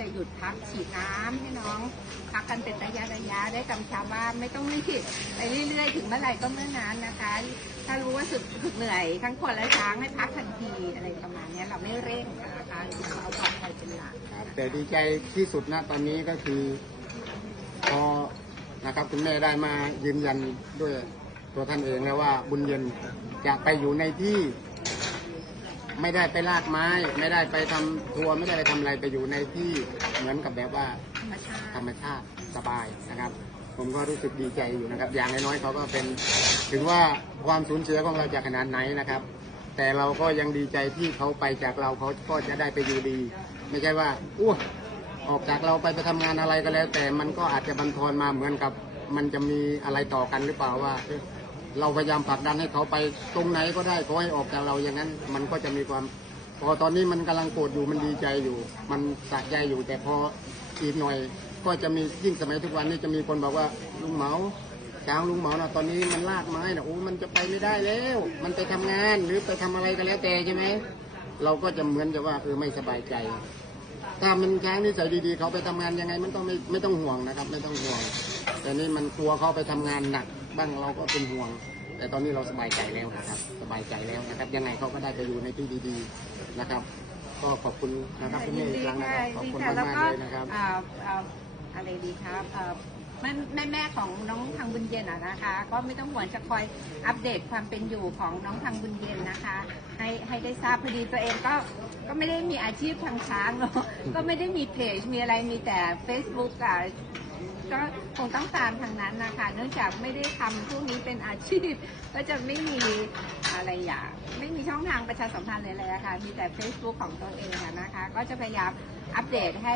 จะหยุดพักฉีดน้ำให้น้อง พักกันเป็นระยะระยะได้กำชับว่าไม่ต้องรีบไปเรื่อยๆ ถึงเมื่อไหร่ก็เมื่อนั้นนะคะ ถ้ารู้ว่าสุดสุดเหนื่อยทั้งคนและช้างให้พักทันทีอะไรประมาณเนี้ยเราไม่เร่งนะคะเราเอาความปลอดภัยเป็นหลักครับแต่ดีใจที่สุดนะตอนนี้ก็คือ พอนะครับคุณแม่ได้มายืนยันด้วยตัวท่านเองแล้วว่าบุญเย็นจะไปอยู่ในที่ ไม่ได้ไปลากไม้ ไม่ได้ไปทำทัวร์ไม่ได้ไปทำอะไรไปอยู่ในที่เหมือนกับแบบว่าธรรมชาติสบายนะครับ ผมก็รู้สึกดีใจอยู่นะครับ อย่างน้อยๆเขาก็เป็นถึงว่าความสูญเสียของเราจะขนาดไหนนะครับ แต่เราก็ยังดีใจที่เขาไปจากเราเขาก็จะได้ไปอยู่ดี ไม่ใช่ว่าอ้วออกจากเราไปไปทำงานอะไรก็แล้ว แต่มันก็อาจจะบันทอนมาเหมือนกับ มันจะมีอะไรต่อกันหรือเปล่าว่า เราพยายามผลักดันให้เขาไปตรงไหนก็ได้ขอให้ออกจากเราอย่างนั้น มันก็จะมีความ พอตอนนี้มันกำลังโกรธอยู่มันดีใจอยู่ มันสะใจอยู่ แต่พออีกหน่อย ก็จะมียิ่งสมัยทุกวันนี้จะมีคนบอกว่าลุงเหมาช้างลุงเหมานะตอนนี้มันลากไม้นะโอ้มันจะไปไม่ได้แล้ว มันไปทำงานหรือไปทำอะไรก็แล้วแต่ใช่ไหมเราก็จะเหมือนจะว่าเออไม่สบายใจ ถ้ามันช้างนิสัยดีๆ เขาไปทำงานยังไง มันต้องไม่ไม่ต้องห่วงนะครับ ไม่ต้องห่วง แต่นี่มันกลัวเขาไปทำงานหนัก บ้างเราก็เป็นห่วง แต่ตอนนี้เราสบายใจแล้วนะครับ สบายใจแล้วนะครับ ยังไงเขาก็ได้ไปอยู่ในที่ดีๆนะครับ ก็ขอบคุณนะครับคุณแม่อีกครั้งนะครับขอบคุณค่ะมากแล้วๆก็เลยนะครับอ่าอ่าอะไรดีครับอ่าแม่แม่แม่ของน้องทางบุญเย็นอะนะคะ ก็ไม่ต้องห่วงจะคอยอัปเดตความเป็นอยู่ของน้องทางบุญเย็นนะคะ ให้ให้ได้ทราบพอดีตัวเองก็ก็ไม่ได้มีอาชีพทางช้างเนาะก็ไม่ได้มีเพจมีอะไรมีแต่ Facebook อะ ก็คงต้องตามทางนั้นนะคะเนื่องจากไม่ได้ทำพวกนี้เป็นอาชีพ ก็จะไม่มีอะไรอย่าง ไม่มีช่องทางประชาสัมพันธ์เลยเลยะค่ะมีแต่ Facebook ของตัวเองอะนะคะ ก็จะพยายามอัปเดตให้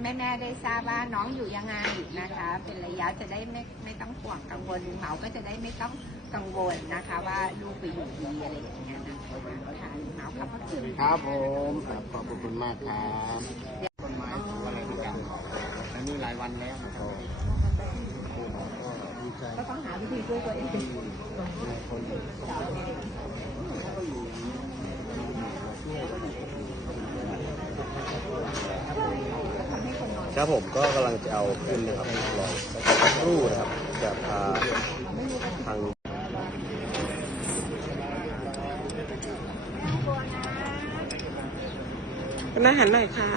แม่ๆได้ทราบว่าน้องอยู่ยังไงนะคะ เป็นระยะจะได้ไม่ไม่ต้องห่วงกังวลเหมาก็จะได้ไม่ต้องกังวลนะคะ ว่าลูกไปอยู่ดีอะไรอย่างเงี้ยนะคะค่ะเหมาขับรถขึ้นครับผมครับขอบคุณมากครับอะไรด้วยกันอันนี้หลาย วันแล้วนะครับก็ดีใจก็ต้องหาวิธีช่วยตัวเองคนครับผมก็กำลังจะเอาขึ้นนะครับรอสักครู่นะครับจะพาทางคุณอาหารหน่อยค่ะ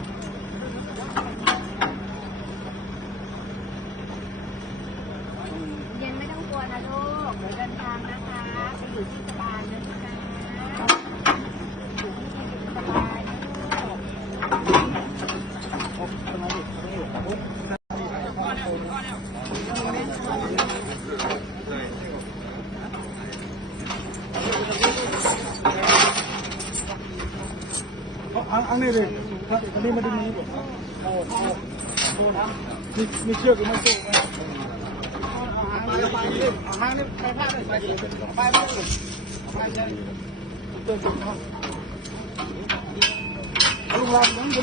ไปอยู่ที่สบายเลยนะคะอยู่ที่สบายนะลูกอันอันนี้เลยครับอันนี้มาดึงนี้ก่อนโอ้โหมีมีเชือกอยู่ไหมเชือกไหม ลุงลำ